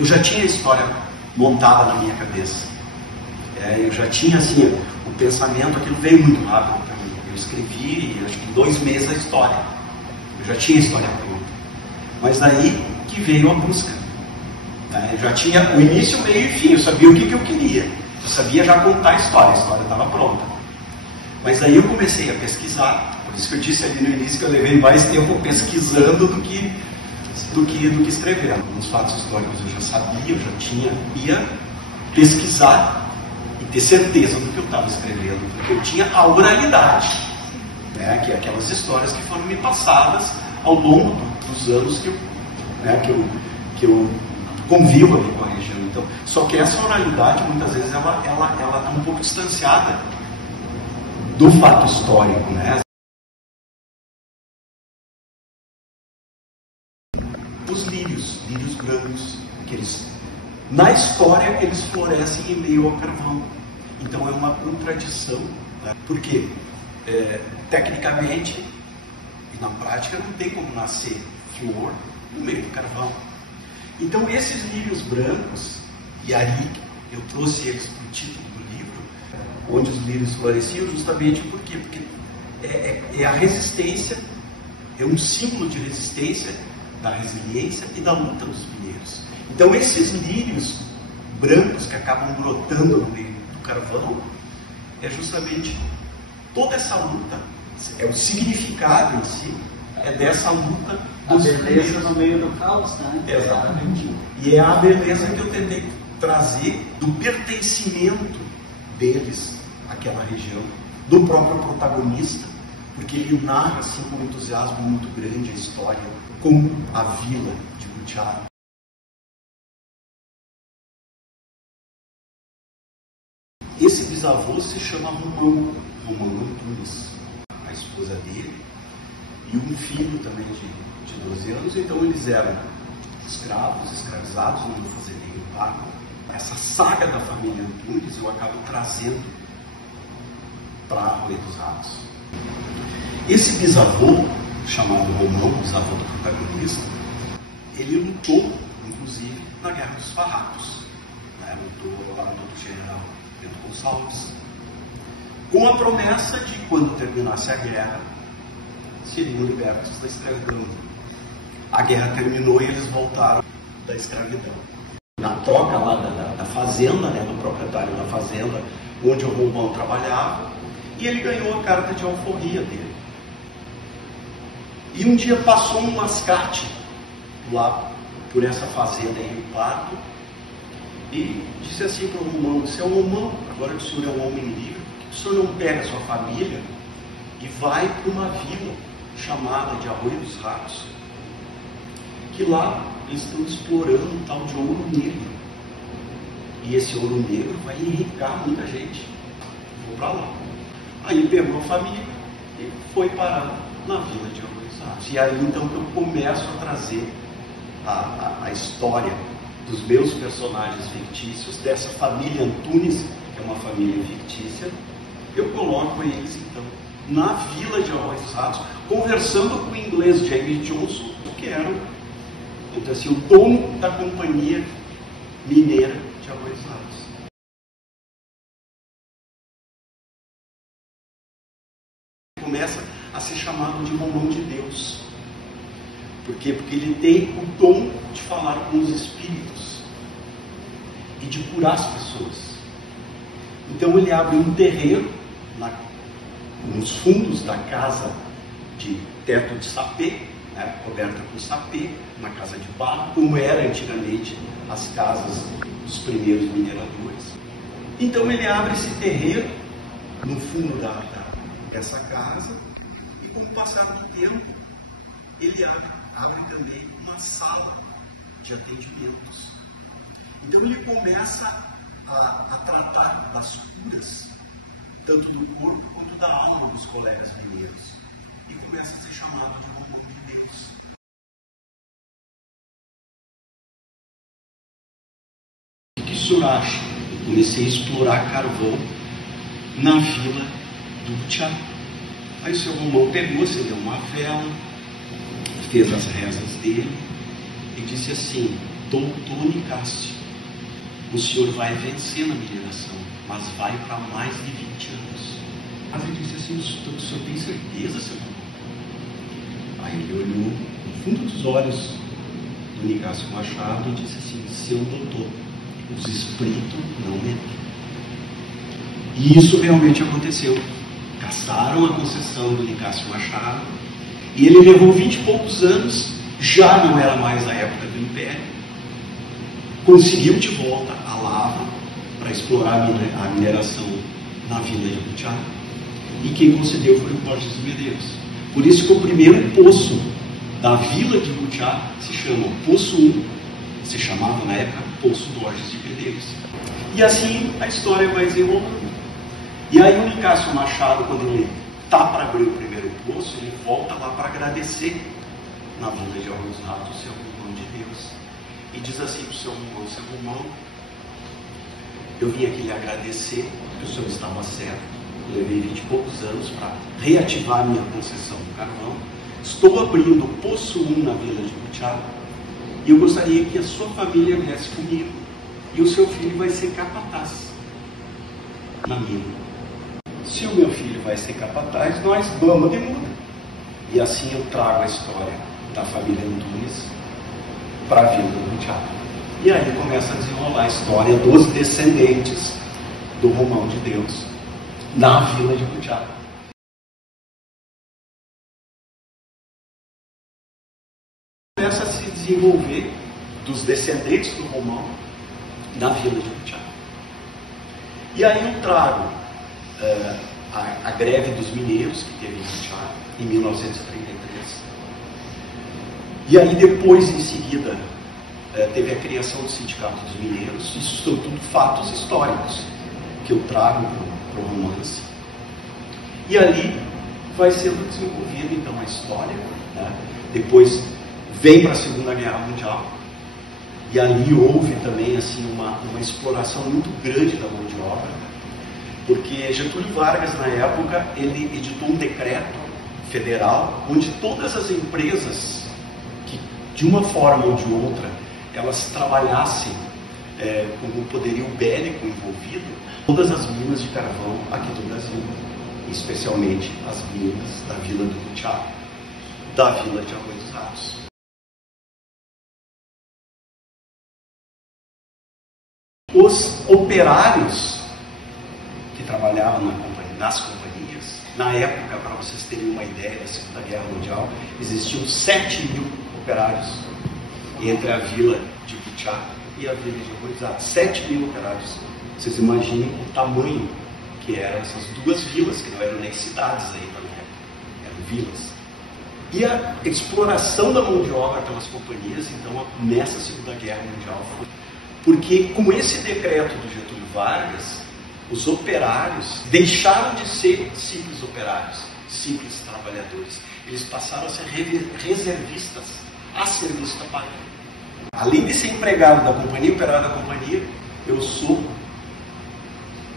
eu já tinha a história montada na minha cabeça. Eu já tinha, assim, o pensamento, aquilo veio muito rápido para mim. Eu escrevi, acho que em 2 meses a história. Eu já tinha a história pronta. Mas aí que veio a busca. Eu já tinha o início, meio e fim. Eu sabia o que eu queria. Eu sabia já contar a história estava pronta. Mas aí eu comecei a pesquisar. Por isso que eu disse ali no início que eu levei mais tempo pesquisando do que escrevendo. Nos fatos históricos eu já sabia, eu já ia pesquisar e ter certeza do que eu estava escrevendo, porque eu tinha a oralidade, que é aquelas histórias que foram me passadas ao longo dos anos que eu convivo aqui com a região. Então, só que essa oralidade, muitas vezes, ela está um pouco distanciada do fato histórico, né? Os lírios brancos, na história eles florescem em meio ao carvão. Então é uma contradição, né? Porque tecnicamente e na prática não tem como nascer flor no meio do carvão. Então esses lírios brancos, e aí eu trouxe eles para o título do livro, onde os lírios floresciam, justamente porque é a resistência, é um símbolo de resistência, da resiliência e da luta dos mineiros. Então esses lírios brancos que acabam brotando no meio do carvão é justamente toda essa luta, é o significado em si, é dessa luta dos beleza no meio do caos, né? Exatamente. E é a beleza que eu tentei trazer do pertencimento deles àquela região, do próprio protagonista, porque ele narra assim, com um entusiasmo muito grande a história, com a vila de Butiá. Esse bisavô se chama Romão Antunes, a esposa dele, e um filho também de 12 anos. Então eles eram escravizados no fazendeiro Paco. Essa saga da família Antunes eu acabo trazendo para Arroio dos Ratos. Esse bisavô, chamado Romão, bisavô do protagonista, ele lutou, inclusive, na Guerra dos Farrapos. Lutou lá no general Bento Gonçalves, com a promessa de, quando terminasse a guerra, seriam libertos da escravidão. A guerra terminou e eles voltaram da escravidão. Na troca lá da fazenda, do proprietário da fazenda, onde o Romão trabalhava, e ele ganhou a carta de alforria dele. E um dia passou um mascate lá por essa fazenda em Rio Pardo e disse assim para o Romão: "Seu Romão, agora que o senhor é um homem livre, por que o senhor não pega a sua família e vai para uma vila chamada de Arroio dos Ratos, que lá eles estão explorando um tal de ouro negro, e esse ouro negro vai enriquecer muita gente. Vou para lá." Aí pegou a família e foi parar na vila de Arroio dos Ratos. E aí então que eu começo a trazer a história dos meus personagens fictícios, dessa família Antunes, que é uma família fictícia. Eu coloco eles então na vila de Arroio dos Ratos, conversando com o inglês James Johnson, que era então, assim, o dono da companhia mineira de Arroio dos Ratos. Começa a ser chamado de Romão de Deus. Por quê? Porque ele tem o dom de falar com os espíritos e de curar as pessoas. Então ele abre um terreiro nos fundos da casa de teto de sapê, coberta com sapê, na casa de barro, como era antigamente as casas dos primeiros mineradores. Então ele abre esse terreiro no fundo dessa casa, e com o passar do tempo ele abre também uma sala de atendimentos. Então ele começa a tratar das curas, tanto do corpo quanto da alma dos colegas mineiros, e começa a ser chamado de Romão de Deus. O que o senhor acha? Eu comecei a explorar carvão na vila do Butiá. Aí o seu Romão pegou, acendeu uma vela, fez as rezas dele e disse assim: doutor Nicásio, o senhor vai vencer na mineração, mas vai para mais de 20 anos. Mas ele disse assim, o senhor tem certeza, seu doutor? Aí ele olhou no fundo dos olhos do Nicásio Machado e disse assim, seu doutor, os espíritos não mentem. E isso realmente aconteceu. Cassaram a concessão do Nicásio Machado e ele levou 20 e poucos anos, já não era mais a época do Império, conseguiu de volta a lavra para explorar a mineração na vila de Butiá, e quem concedeu foi o Borges de Medeiros. Por isso que o primeiro poço da vila de Butiá se chama Poço 1, se chamava na época Poço Borges de Medeiros. E assim a história vai desenrolando. E aí o Nicásio Machado, quando ele está para abrir o primeiro poço, ele volta lá para agradecer na vinda de alguns ratos, o seu irmão de Deus. E diz assim para o seu irmão, eu vim aqui lhe agradecer, que o senhor estava certo. Eu levei 20 e poucos anos para reativar a minha concessão do carvão. Estou abrindo o Poço 1 na vila de Butiá. E eu gostaria que a sua família viesse comigo. E o seu filho vai ser capataz na mina. Se o meu filho vai ser capataz, nós vamos de muda. E assim eu trago a história da família Antunes para a vila do Butiá. E aí começa a desenrolar a história dos descendentes do Romão de Deus na vila de Butiá. Começa a se desenvolver dos descendentes do Romão na vila de Butiá. E aí eu trago a greve dos mineiros que teve em Butiá em 1933. E aí depois, em seguida, teve a criação do Sindicato dos Mineiros. Isso são tudo fatos históricos que eu trago para o romance. E ali vai sendo desenvolvida então a história, né? Depois vem para a Segunda Guerra Mundial. E ali houve também assim, uma exploração muito grande da mão de obra. Porque Getúlio Vargas, na época, ele editou um decreto federal onde todas as empresas que, de uma forma ou de outra, elas trabalhassem com o poderio bélico envolvido, todas as minas de carvão aqui do Brasil, especialmente as minas da vila do Butiá, da vila de Arroio dos Ratos. Os operários que trabalhavam nas companhias, na época, para vocês terem uma ideia da Segunda Guerra Mundial, existiam 7.000 operários entre a vila de Butiá e a vila de Arroio dos Ratos. 7.000 operários. Vocês imaginem o tamanho que eram essas duas vilas, que não eram nem cidades ainda, né? Eram vilas. E a exploração da mão de obra pelas companhias, então, nessa Segunda Guerra Mundial, foi porque com esse decreto do Getúlio Vargas, os operários deixaram de ser simples operários, simples trabalhadores. Eles passaram a ser reservistas a serviço da pátria. Além de ser empregado da companhia, operário da companhia, eu sou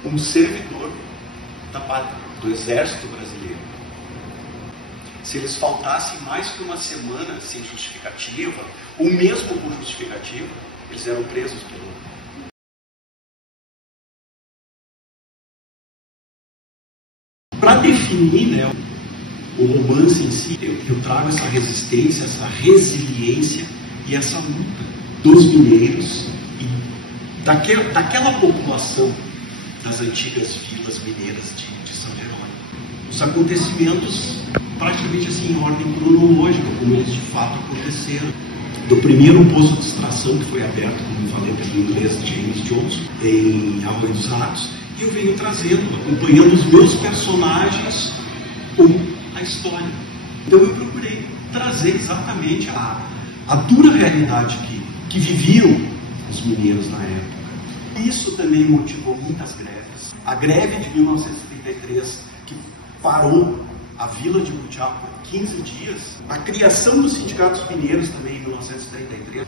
um servidor da pátria, do exército brasileiro. Se eles faltassem mais que uma semana sem justificativa, ou mesmo com justificativa, eles eram presos pelo... Para definir, né, o romance em si, eu trago essa resistência, essa resiliência e essa luta dos mineiros e daquela população das antigas vilas mineiras de São Jerônimo. Os acontecimentos praticamente assim em ordem cronológica, como eles de fato aconteceram. Do primeiro poço de extração que foi aberto, como eu falei, pelo inglês James Johnson, em Arroio dos Ratos, e eu venho trazendo, acompanhando os meus personagens com a história. Então eu procurei trazer exatamente a dura realidade que viviam os mineiros na época. Isso também motivou muitas greves. A greve de 1933, que parou a vila de Butiá por 15 dias, a criação dos sindicatos mineiros também em 1933,